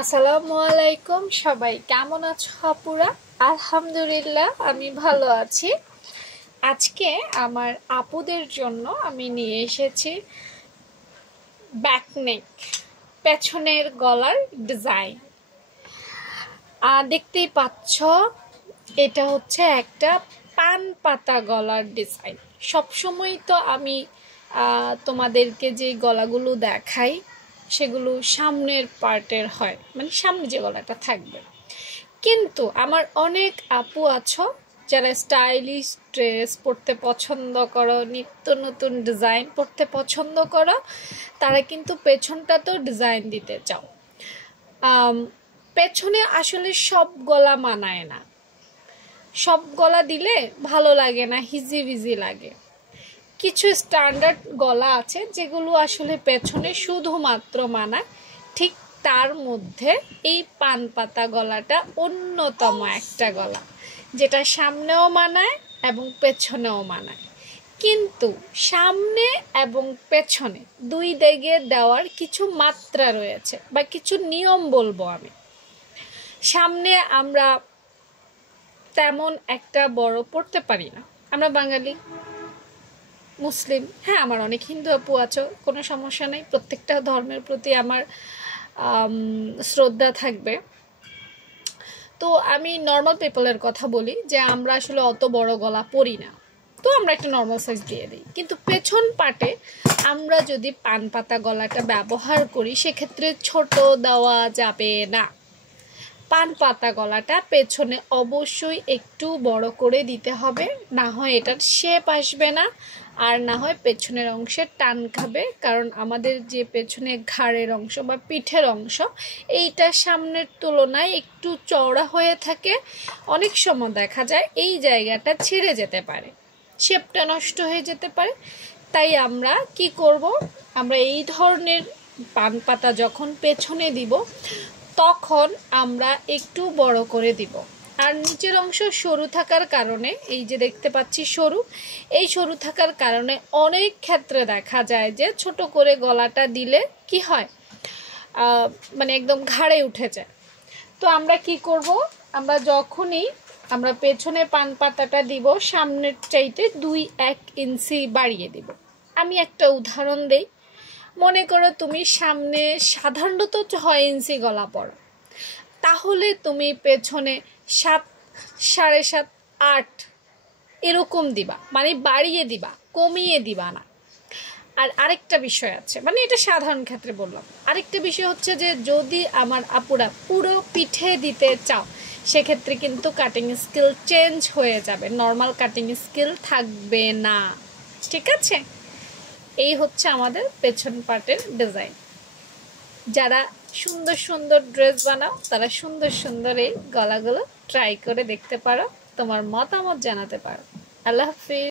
আসসালামু আলাইকুম, সবাই কেমন আছো আপুরা? আলহামদুলিল্লাহ আমি ভালো আছি। আজকে আমার আপুদের জন্য আমি নিয়ে এসেছি ব্যাকনেক, পেছনের গলার ডিজাইন। দেখতেই পাচ্ছ, এটা হচ্ছে একটা পান পাতা গলার ডিজাইন। সবসময় তো আমি তোমাদেরকে যে গলাগুলো দেখাই সেগুলো সামনের পার্টের হয়, মানে সামনে যে গলাটা থাকবে। কিন্তু আমার অনেক আপু আছো যারা স্টাইলিশ ড্রেস পরতে পছন্দ করো, নিত্য নতুন ডিজাইন পরতে পছন্দ করো, তারা কিন্তু পেছনটা তো ডিজাইন দিতে চাও। পেছনে আসলে সব গলা মানায় না, সব গলা দিলে ভালো লাগে না, হিজিবিজি লাগে। কিছু স্ট্যান্ডার্ড গলা আছে যেগুলো আসলে পেছনে শুধুমাত্র মানায়। ঠিক তার মধ্যে এই পান পাতা গলাটা অন্যতম একটা গলা, যেটা সামনেও মানায় এবং পেছনেও মানায়। কিন্তু সামনে এবং পেছনে দুই দিকে দেওয়ার কিছু মাত্রা রয়েছে বা কিছু নিয়ম বলবো আমি। সামনে আমরা তেমন একটা বড় পড়তে পারি না, আমরা বাঙালি মুসলিম। হ্যাঁ, আমার অনেক হিন্দু আপু আছো, কোনো সমস্যা নেই, প্রত্যেকটা ধর্মের প্রতি আমার শ্রদ্ধা থাকবে। তো আমি নর্মাল পিপলের কথা বলি যে আমরা আসলে অত বড় গলা পরি না, তো আমরা একটা নর্মাল সাইজ দিয়ে দিই। কিন্তু পেছন পাটে আমরা যদি পান পাতা গলাটা ব্যবহার করি সেক্ষেত্রে ছোট দেওয়া যাবে না। পান পাতা গলাটা পেছনে অবশ্যই একটু বড় করে দিতে হবে, না হয় এটার শেপ আসবে না, আর না হয় পেছনের অংশে টান খাবে। কারণ আমাদের যে পেছনে ঘাড়ের অংশ বা পিঠের অংশ, এইটা সামনের তুলনায় একটু চওড়া হয়ে থাকে। অনেক সময় দেখা যায় এই জায়গাটা ছিঁড়ে যেতে পারে, শেপটা নষ্ট হয়ে যেতে পারে। তাই আমরা কি করব, আমরা এই ধরনের পান পাতা যখন পেছনে দিব তখন আমরা একটু বড় করে দিব। আর নিচের অংশ সরু থাকার কারণে, এই যে দেখতে পাচ্ছি সরু, এই সরু থাকার কারণে অনেক ক্ষেত্রে দেখা যায় যে ছোট করে গলাটা দিলে কি হয়, মানে একদম ঘাড়ে উঠে যায়। তো আমরা কি করব, আমরা যখনই আমরা পেছনে পান পাতাটা দিব সামনের চাইতে 2-1 ইঞ্চি বাড়িয়ে দিব। আমি একটা উদাহরণ দেই। মনে করো তুমি সামনে সাধারণত 6 ইঞ্চি গলা পড়ো, তাহলে তুমি পেছনে 7, 7.5, 8 এরকম দিবা, মানে বাড়িয়ে দিবা, কমিয়ে দিবা না। আর আরেকটা বিষয় আছে, মানে এটা সাধারণ ক্ষেত্রে বললাম। আরেকটা বিষয় হচ্ছে যে যদি আমার আপুরা পুরো পিঠে দিতে চাও সেক্ষেত্রে কিন্তু কাটিং স্কিল চেঞ্জ হয়ে যাবে, নর্মাল কাটিং স্কিল থাকবে না। ঠিক আছে, এই হচ্ছে আমাদের পেছন পার্টের ডিজাইন। যারা সুন্দর সুন্দর ড্রেস বানাও তারা সুন্দর সুন্দর এই গলাগুলো ট্রাই করে দেখতে পারো, তোমার মতামত জানাতে পারো। আল্লাহ হাফিজ।